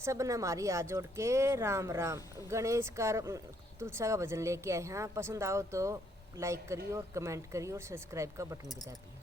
सबने हमारी हाथ जोड़ के राम राम। गणेश का तुलसा का भजन लेके आए हैं। पसंद आओ तो लाइक करिए और कमेंट करिए और सब्सक्राइब का बटन भी दबाइए।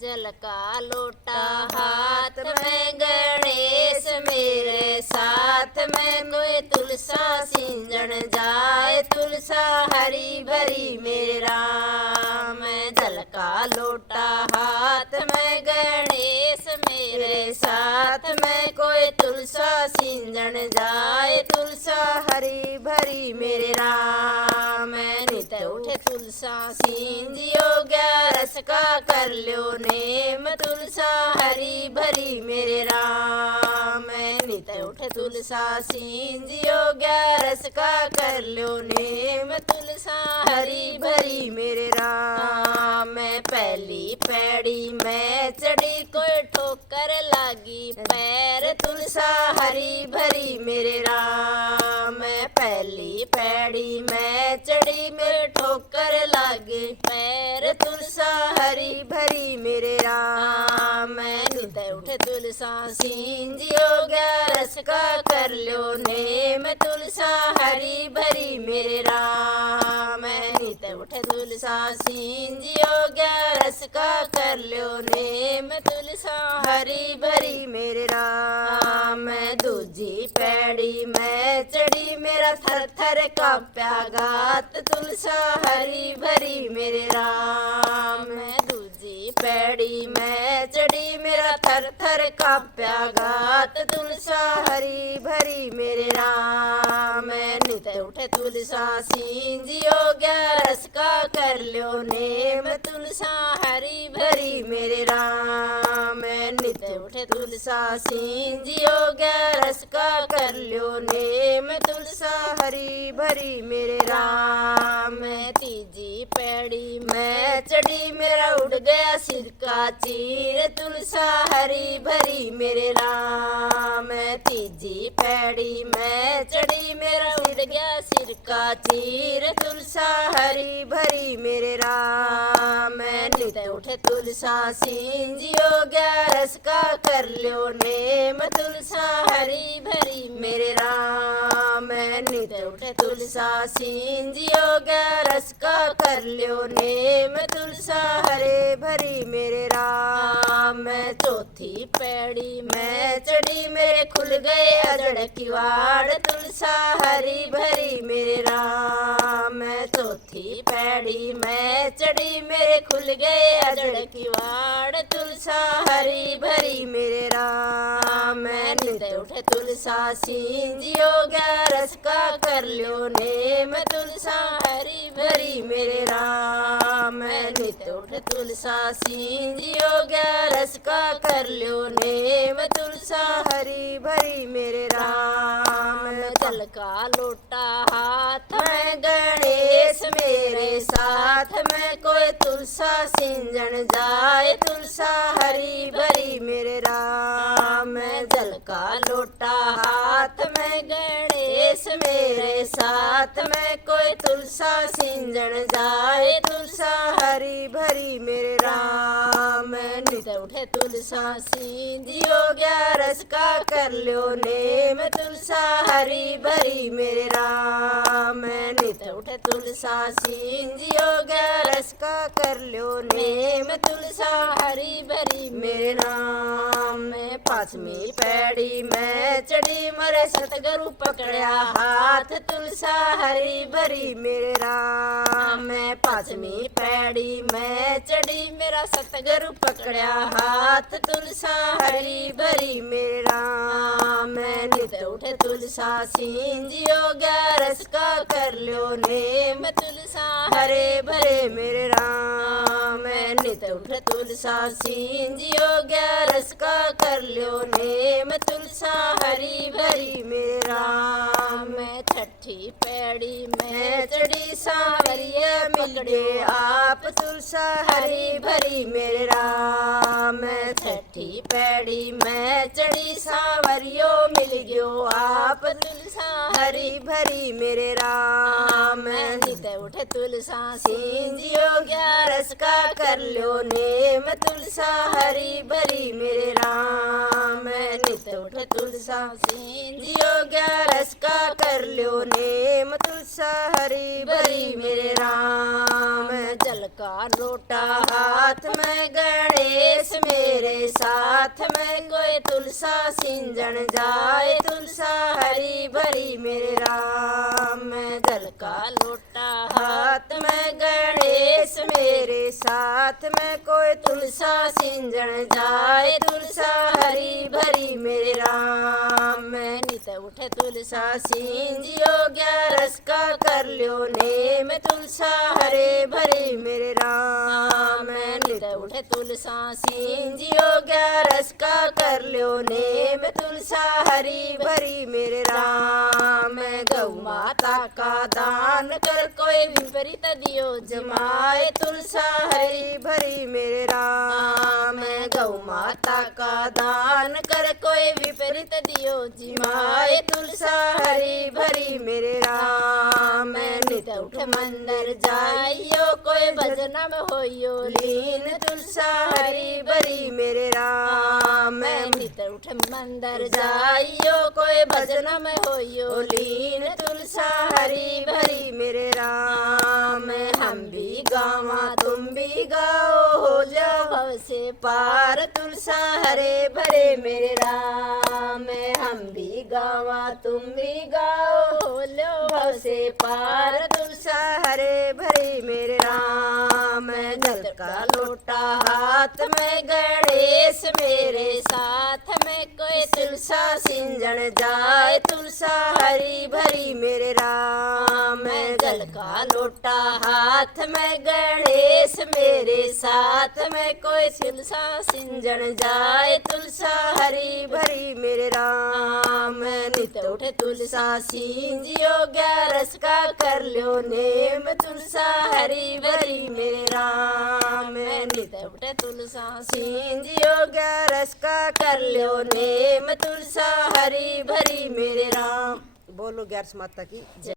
जल का लोटा हाथ में गणेश मेरे साथ में, कोई तुलसा सिंजन जाए तुलसा हरी भरी मेरे राम। जल का लोटा हाथ में गणेश मेरे साथ में, कोई तुलसा सिंजन जाए तुलसा हरी भरी मेरे राम। नित उठे तुलसा सिंजियो ग्यारस का कर लो नेम, तुलसा हरी भरी मेरे राम। नित उठे तुलसा सिंजियो ग्यारस का कर लो नेम, तुलसा हरी भरी मेरे राम। पहली पैड़ी में चढ़ी कोई ठोकर लागी पैर, तुलसा हरी भरी मेरे राम। पहली पैड़ी में चढ़ी में ठोकर लागी पैर, तुलसा हरी भरी मेरे राम। नित उठे तुलसा सिंजियो ग्यारस का कर लो नेम, तुलसा हरी भरी मेरे राम। नित उठे तुलसा सिंजियो ग्यारस का कर लो नेम, तुलसा हरी भरी मेरे राम। दूजी पैड़ी में चढ़ी मेरा थर थर कांप्या गात, तुलसा हरी भरी मेरे राम। दूजी पैड़ी में चढ़ी मेरा थर थर कांप्या गात, तुलसा हरी भरी मेरे राम। नित उठे तुलसा सिंजियो ग्यारस का कर लो नेम, तुलसा हरी भरी मेरे राम। नित उठे तुलसा सिंजियो ग्यारस का कर लो नेम, तुलसा हरी भरी मेरे राम। तीजी पैड़ी में चढ़ी मेरा उड़ गया सिर का चीर, तुलसा हरी भरी मेरे राम। तीजी पैड़ी में चढ़ी मेरा उड़ गया सिर का चीर, तुलसा हरी भरी मेरे राम। नित उठे तुलसा सिंजियो ग्यारस का कर लो नेम, तुलसा हरी भरी मेरे राम। नित उठे तुलसा सिंजियो ग्यारस का कर लो नेम, तुलसा हरे भरी मेरे राम। चौथी पैड़ी में चढ़ी मेरे खुल गए अजड़ किवाड़, तुलसा हरी भरी मेरे राम। चौथी पैड़ी में चढ़ी मेरे खुल गए अजड़ किवाड़, तुलसा हरी भरी मेरे राम। नित उठे तुलसा सिंजियो ग्यारस का कर लो नेम, तुलसा हरी भरी मेरे राम। नित उठे तुलसा सिंजियो ग्यारस का कर लो नेम, तुलसा हरी भरी मेरे राम। जल का लोटा हाथ में गणेश मेरे साथ में, कोई तुलसा सिंजन जाए तुलसा हरी भरी मेरे राम। जल का लोटा हाथ में गणेश मेरे साथ में, कोई तुलसा सिंजन जाए तुलसा हरी भरी मेरे राम। नित उठे तुलसा सिंजियो ग्यारस का कर लो नेम, तुलसा हरी भरी मेरे राम। नित उठे तुलसा सिंजियो ग्यारस का कर लो नेम, तुलसा हरी भरी मेरे राम। पांचवी पैड़ी में चढ़ी मरे सतगुरु पकड़या हाथ, तुलसा हरी भरी मेरे राम। पांचवी पैड़ी में चढ़ी मेरा सतगुरु पकड़या हाथ, तुलसा हरी भरी मेरे राम। नित उठे तुलसा सिंजियो ग्यारस का कर लो नेम, तुलसा हरे भरे मेरे राम। नित उठे तुलसा सिंजियो ग्यारस का कर लो नेम, तुलसा हरी भरी मेरे राम। छठी पैड़ी में चढ़ी सांवरिया मिलड़े आप, तुलसा हरी भरी मेरे राम। छठी पैड़ी में चढ़ी सांवरियो मिल गयो आप, जाप तुलसा हरी भरी मेरे राम नित उठे तुलसा सींजियो 11 का कर लो नेम तुलसा हरी भरी मेरे राम नित उठे तुलसा सींजियो 11 का कर लो नेम तुलसा हरी भरी मेरे राम जल का लोटा हाथ में गणेश मेरे साथ में कोई तुलसा सिंजन जाए तुलसा हरी भरी मेरे राम जल का लोटा हाथ में गणेश मेरे साथ में कोई तुलसा सिंजन जाए तुलसा हरी भरी मेरे राम नित उठे तुलसा सींजियो 11 का कर लो नेम तुलसा हरे भरे मेरे राम नित उठे तुलसा सींजियो 11 का कर लो नेम तुलसा हरी भरी मेरे राम गौ माता का दान कर कोई विपरीत दियो जमाए तुलसा हरी भरी मेरे राम गौ माता का दान कर कोई विपरीत दियो जिमाए तुलसा हरी भरी मेरे राम नित उठ मंदिर जाइयो कोई भजन में होइयो लीन तुलसा हरी भरी मेरे राम नित उठ मंदिर जाइयो कोई भजन में होइयो लीन तुलसा हरी भरी मेरे राम हम भी गावा तुम भी गाओ हो जाओ भव से पार तुलसा हरे भरे मेरे राम हम भी गावा तुम भी गाओ बोलो भव से पार तुलसा हरे भरे मेरे राम जल का लोटा हाथ में गणेश मेरे साथ में कोई तुलसा सिंजन जाए तुलसा हरी भरी मेरे राम जल का लोटा हाथ में गणेश मेरे साथ में कोई तुलसा सिंजन जाए तुलसा हरी भरी मेरे राम नित उठे तुलसा सींजियो 11 का कर लो नेम तुलसा हरी भरी मेरे राम नित उठे तुलसा सींजियो 11 का कर लो नेम तुलसा हरी भरी मेरे राम। बोलो 11 माता की जय।